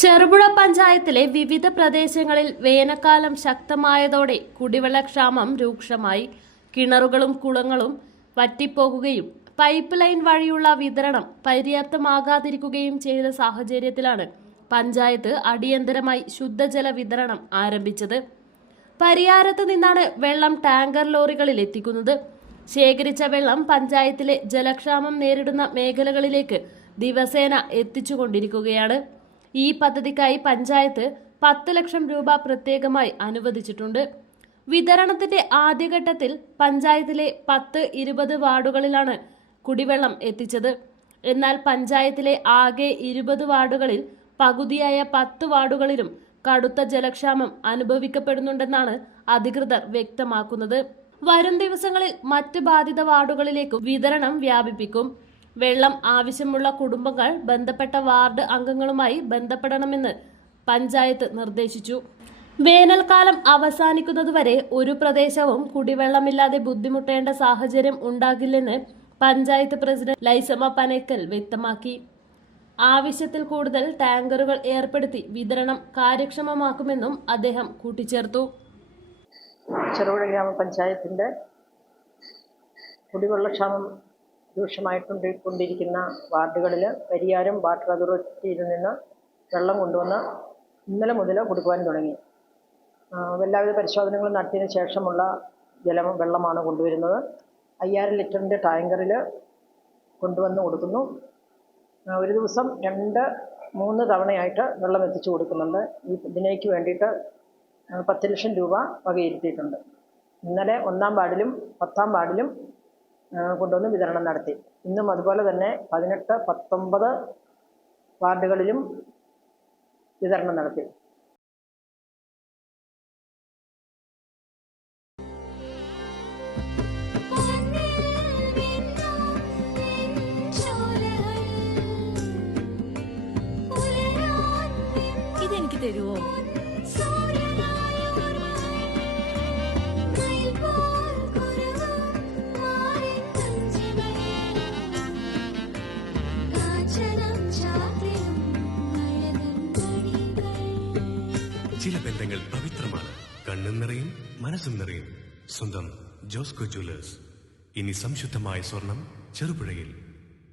ചെറുപുഴ പഞ്ചായത്തിലെ വിവിധ പ്രദേശങ്ങളിൽ വേനൽക്കാലം ശക്തമായതോടെ കുടിവെള്ളക്ഷാമം രൂക്ഷമായി. കിണറുകളും കുളങ്ങളും വറ്റിപ്പോകുകയും പൈപ്പ് ലൈൻ വഴിയുള്ള വിതരണം പര്യാപ്തമാകാതിരിക്കുകയും ചെയ്ത സാഹചര്യത്തിലാണ് പഞ്ചായത്ത് അടിയന്തരമായി ശുദ്ധജല വിതരണം ആരംഭിച്ചത്. പരിയാരത്ത് നിന്നാണ് വെള്ളം ടാങ്കർ ലോറികളിൽ എത്തിക്കുന്നത്. ശേഖരിച്ച വെള്ളം പഞ്ചായത്തിലെ ജലക്ഷാമം നേരിടുന്ന മേഖലകളിലേക്ക് ദിവസേന എത്തിച്ചുകൊണ്ടിരിക്കുകയാണ്. ഈ പദ്ധതിക്കായി പഞ്ചായത്ത് 10 ലക്ഷം രൂപ പ്രത്യേകമായി അനുവദിച്ചിട്ടുണ്ട്. വിതരണത്തിന്റെ ആദ്യഘട്ടത്തിൽ പഞ്ചായത്തിലെ 10-20 വാർഡുകളിലാണ് കുടിവെള്ളം എത്തിച്ചത്. എന്നാൽ പഞ്ചായത്തിലെ ആകെ 20 വാർഡുകളിൽ പകുതിയായ 10 വാർഡുകളിലും കടുത്ത ജലക്ഷാമം അനുഭവിക്കപ്പെടുന്നുണ്ടെന്നാണ് അധികൃതർ വ്യക്തമാക്കുന്നത്. വരും ദിവസങ്ങളിൽ മറ്റ് ബാധിത വാർഡുകളിലേക്കും വിതരണം വ്യാപിപ്പിക്കും. വെള്ളം ആവശ്യമുള്ള കുടുംബങ്ങൾ ബന്ധപ്പെട്ട വാർഡ് അംഗങ്ങളുമായി ബന്ധപ്പെടണമെന്ന് പഞ്ചായത്ത് നിർദ്ദേശിച്ചു. വേനൽക്കാലം അവസാനിക്കുന്നതുവരെ ഒരു പ്രദേശവും കുടിവെള്ളമില്ലാതെ ബുദ്ധിമുട്ടേണ്ട സാഹചര്യം ഉണ്ടാകില്ലെന്ന് പഞ്ചായത്ത് പ്രസിഡന്റ് ലൈസമ്മ പനേക്കൽ വ്യക്തമാക്കി. ആവശ്യത്തിൽ കൂടുതൽ ടാങ്കറുകൾ ഏർപ്പെടുത്തി വിതരണം കാര്യക്ഷമമാക്കുമെന്നും അദ്ദേഹം കൂട്ടിച്ചേർത്തു. ചെറുപുഴ ഗ്രാമപഞ്ചായത്തിന്റെ കുടിവെള്ളക്ഷാമം രൂക്ഷമായിക്കൊണ്ടിരിക്കുന്ന വാർഡുകളിൽ പരിയാരം വാട്ടർ അതോറിറ്റിയിൽ നിന്ന് വെള്ളം കൊണ്ടുവന്ന് ഇന്നലെ മുതൽ കൊടുക്കുവാൻ തുടങ്ങി. എല്ലാവിധ പരിശോധനകളും നടത്തിയതിനു ശേഷമുള്ള വെള്ളമാണ് കൊണ്ടുവരുന്നത്. 5000 ലിറ്ററിൻ്റെ ടാങ്കറിൽ കൊണ്ടുവന്ന് കൊടുക്കുന്നു. ഒരു ദിവസം 2-3 തവണയായിട്ട് വെള്ളം എത്തിച്ചു കൊടുക്കുന്നുണ്ട്. ഇതിനേക്ക് വേണ്ടിയിട്ട് 10 ലക്ഷം രൂപ വകയിരുത്തിയിട്ടുണ്ട്. ഇന്നലെ 1-ാം വാർഡിലും 10-ാം വാർഡിലും കൊണ്ടുവന്ന് വിതരണം നടത്തി. ഇന്നും അതുപോലെ തന്നെ 18-19 വാർഡുകളിലും വിതരണം നടത്തി. ഇതെനിക്ക് തരുമോ? ചില ബന്ധങ്ങൾ പവിത്രമാണ്. കണ്ണും നിറയും മനസ്സും നിറയും. സ്വന്തം ജോസ്കോ ജ്വല്ലേഴ്സ്. ഇനി സംശുദ്ധമായ സ്വർണം ചെറുപുഴയിൽ.